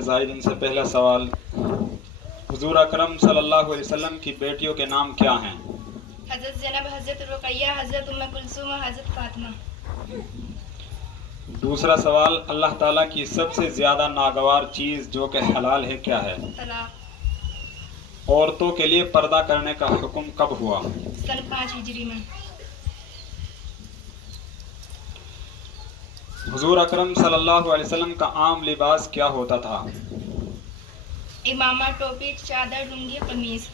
زائرین سے پہلا سوال، حضور اکرم صلی اللہ علیہ وسلم کی بیٹیوں کے نام کیا ہیں؟ حضرت زینب، حضرت رقیہ، حضرت ام کلثوم اور حضرت فاطمہ۔ دوسرا سوال، اللہ تعالیٰ کی سب سے زیادہ ناگوار چیز جو کہ حلال ہے کیا ہے؟ طلاق۔ عورتوں کے لیے پردہ کرنے کا حکم کب ہوا؟ سن 5 ہجری میں۔ حضور اکرم صلی اللہ علیہ وسلم کا عام لباس کیا ہوتا تھا؟ امامہ، ٹوپی، چادر، لنگی، قمیص۔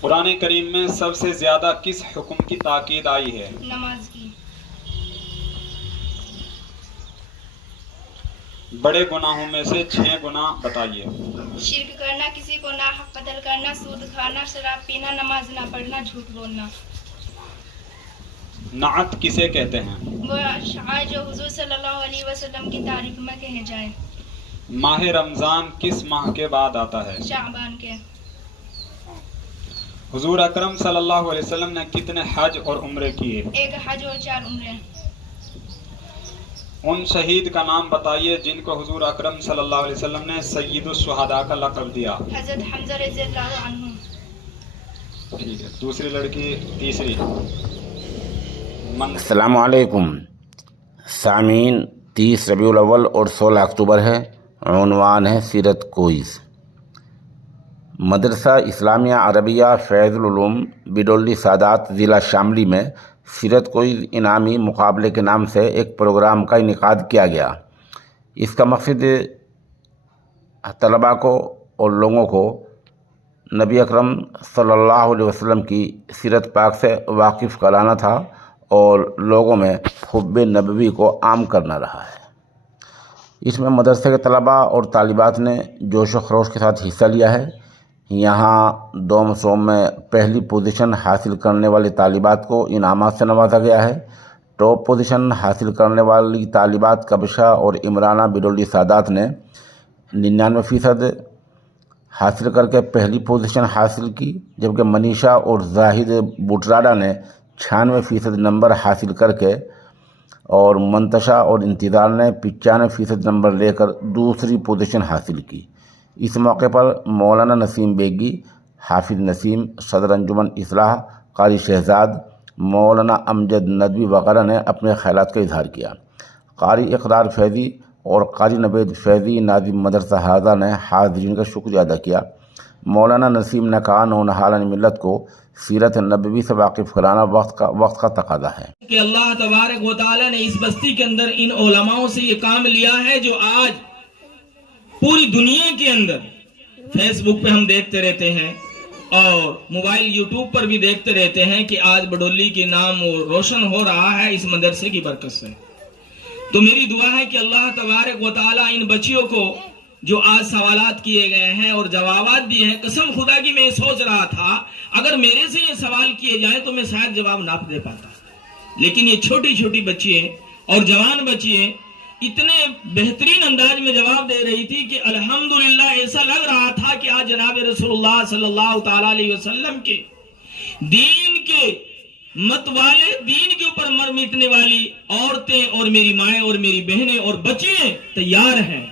قرآن کریم میں سب سے زیادہ کس حکم کی تاکید آئی ہے؟ نماز کی۔ بڑے گناہوں میں سے 6 گناہ بتائیے۔ شرک کرنا، کسی کو ناحق قتل کرنا، سود کھانا، شراب پینا، نماز نہ پڑھنا، جھوٹ بولنا۔ نعت کسے کہتے ہیں؟ وہ اشعار جو حضور صلی اللہ علیہ وسلم کی تعریف میں کہے جائیں۔ ماہ رمضان کس ماہ کے بعد آتا ہے؟ شعبان کے۔ حضور اکرم صلی اللہ علیہ وسلم نے کتنے حج اور عمرے کیے؟ 1 حج اور 4 عمرے۔ ان شہید کا نام بتائیے جن کو حضور اکرم صلی اللہ علیہ وسلم نے سید الشہداء کا لقب دیا۔ حضرت حمزہ رضی اللہ عنہ۔ ٹھیک ہے، دوسری لڑکی تیسری۔ السلام علیکم سامعین، 30 ربیع الاول اور 16 اکتوبر ہے۔ عنوان ہے سیرت کوئز۔ مدرسہ اسلامیہ عربیہ فیض العلوم بڈولی سادات ضلع شاملی میں سیرت کوئز انعامی مقابلے کے نام سے ایک پروگرام کا انعقاد کیا گیا۔ اس کا مقصد طلباء کو اور لوگوں کو نبی اکرم صلی اللہ علیہ وسلم کی سیرت پاک سے واقف کرانا تھا اور لوگوں میں حب نبوی کو عام کرنا رہا ہے۔ اس میں مدرسے کے طلباء اور طالبات نے جوش و خروش کے ساتھ حصہ لیا ہے۔ یہاں دوم سوم میں پہلی پوزیشن حاصل کرنے والی طالبات کو انعامات سے نوازا گیا ہے۔ ٹاپ پوزیشن حاصل کرنے والی طالبات کبشہ اور عمرانہ بڈولی سادات نے 99% حاصل کر کے پہلی پوزیشن حاصل کی، جبکہ منیشا اور زاہد بٹراڈا نے 96% نمبر حاصل کر کے اور منتشا اور انتظار نے 95% نمبر لے کر دوسری پوزیشن حاصل کی۔ اس موقع پر مولانا نسیم بیگی، حافظ نسیم، صدر انجمن اصلاح، قاری شہزاد، مولانا امجد ندوی وغیرہ نے اپنے خیالات کا اظہار کیا۔ قاری اقرار فیضی اور قاری نوید فیضی ناظم مدرسہ حاضہ نے حاضرین کا شکریہ ادا کیا۔ مولانا نسیم نے کہا نونہالان ملت کو سیرت نبوی سے واقف کرانا وقت کا تقاضا ہے کہ اللہ تبارک و تعالی نے اس بستی کے اندر ان علماؤں سے یہ کام لیا ہے جو آج پوری دنیا کے اندر فیس بک پہ ہم دیکھتے رہتے ہیں اور موبائل یوٹیوب پر بھی دیکھتے رہتے ہیں کہ آج بڈولی کے نام روشن ہو رہا ہے اس مدرسے کی برکت سے۔ تو میری دعا ہے کہ اللہ تبارک و تعالی ان بچیوں کو جو آج سوالات کیے گئے ہیں اور جوابات دیے ہیں، قسم خدا کی میں سوچ رہا تھا اگر میرے سے یہ سوال کیے جائیں تو میں شاید جواب نہ دے پاتا، لیکن یہ چھوٹی چھوٹی بچیاں اور جوان بچیاں اتنے بہترین انداز میں جواب دے رہی تھی کہ الحمدللہ ایسا لگ رہا تھا کہ آج جناب رسول اللہ صلی اللہ تعالی علیہ وسلم کے دین کے مت والے، دین کے اوپر مر مٹنے والی عورتیں اور میری مائیں اور میری بہنیں اور بچیاں تیار ہیں